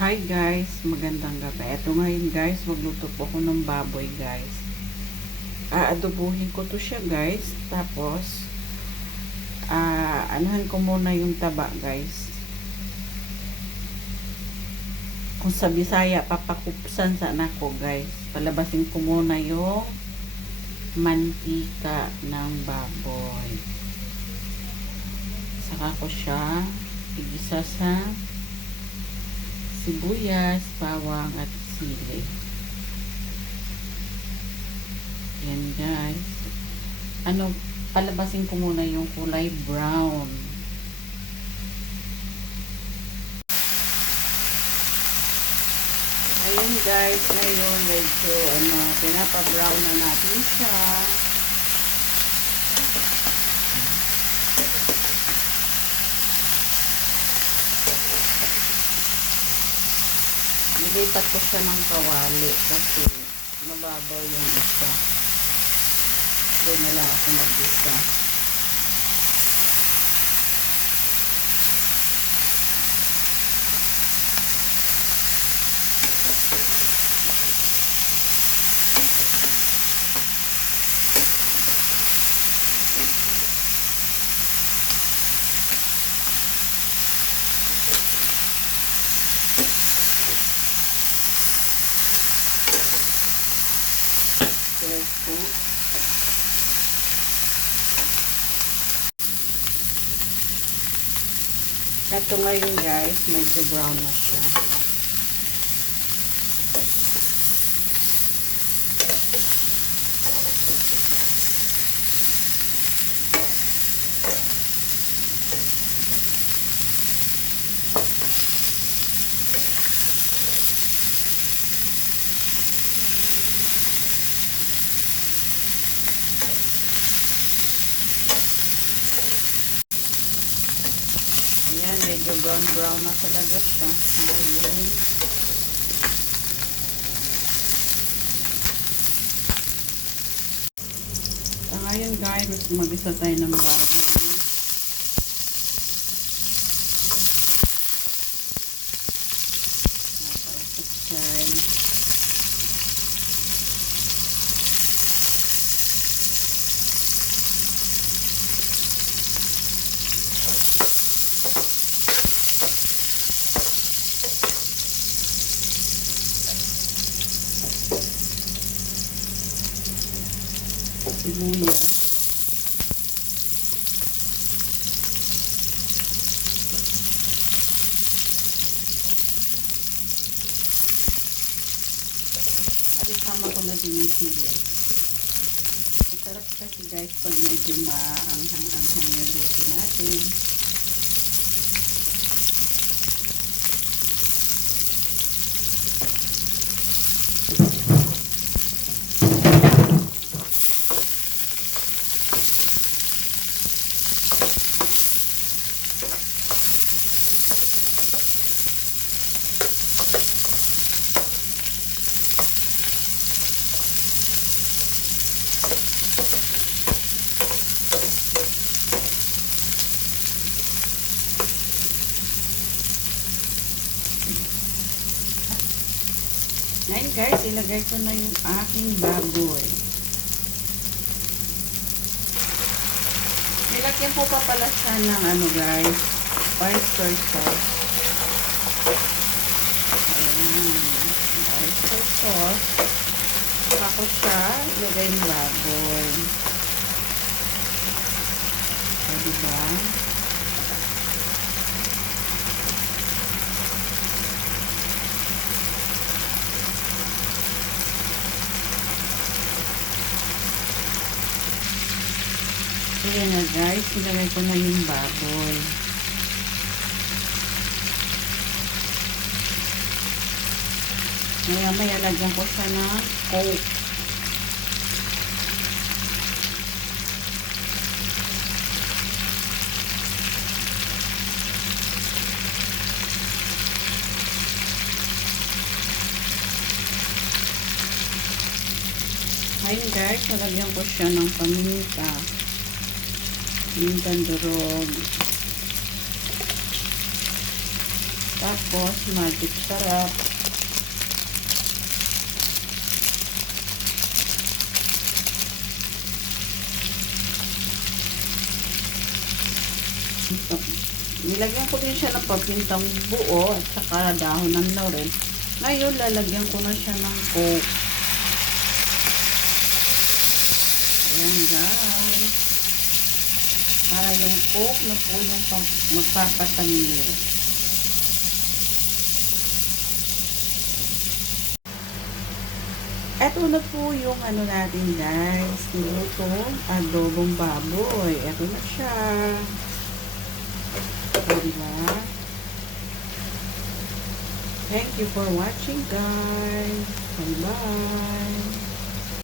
Hi guys, magandang gabi. Ito ngayon guys, magluto po ako ng baboy guys. Aadobuhin ko to siya guys. Tapos, anuhan ko muna yung taba guys. Kung sa Bisaya, papakupsan sa nako guys. Palabasin ko muna yung mantika ng baboy. Saka ko siya igisa sa sibuyas, bawang at sili. Yan guys. Palabasin ko muna yung kulay brown. Ayun guys, ngayon medyo pinapa-brown na natin siya. Nilipat ko siya ng kawali kasi mababaw yung isa. Doon na lang ako mag-isa. Careful. Ito ngayon guys, medyo brown na siya. Ayan, medyo brown na talaga siya. Ayun. Ngayon guys, mag-isa tayo ng baboy. Napausok guys. Sibuyas. At isama ko na din yung sili. Masarap kasi guys pag medyo maanghang-anghang yung luto natin. Ngayon guys, ilagay ko na yung aking baboy. Nilagyan ko pa pala siya ng guys, oyster sauce. Ayan, oyster sauce. Saka ko siya ilagay yung baboy. So, diba? Ayan na guys, ilagay ko na yung baboy. Maya lagyan ko siya ng coke. Ayun guys, nalagyan ko siya ng paminta. Pamintang durog. Tapos, magic sarap. Nilagyan ko din siya ng papintang buo at saka dahon ng laurel. Ngayon, lalagyan ko na siya ng coke. Ayan guys. Para yung coke na po yung magpapatamis. Eto na po yung ano natin guys. Niluto, adobong baboy. Eto na siya. Diba? Thank you for watching guys. Bye bye.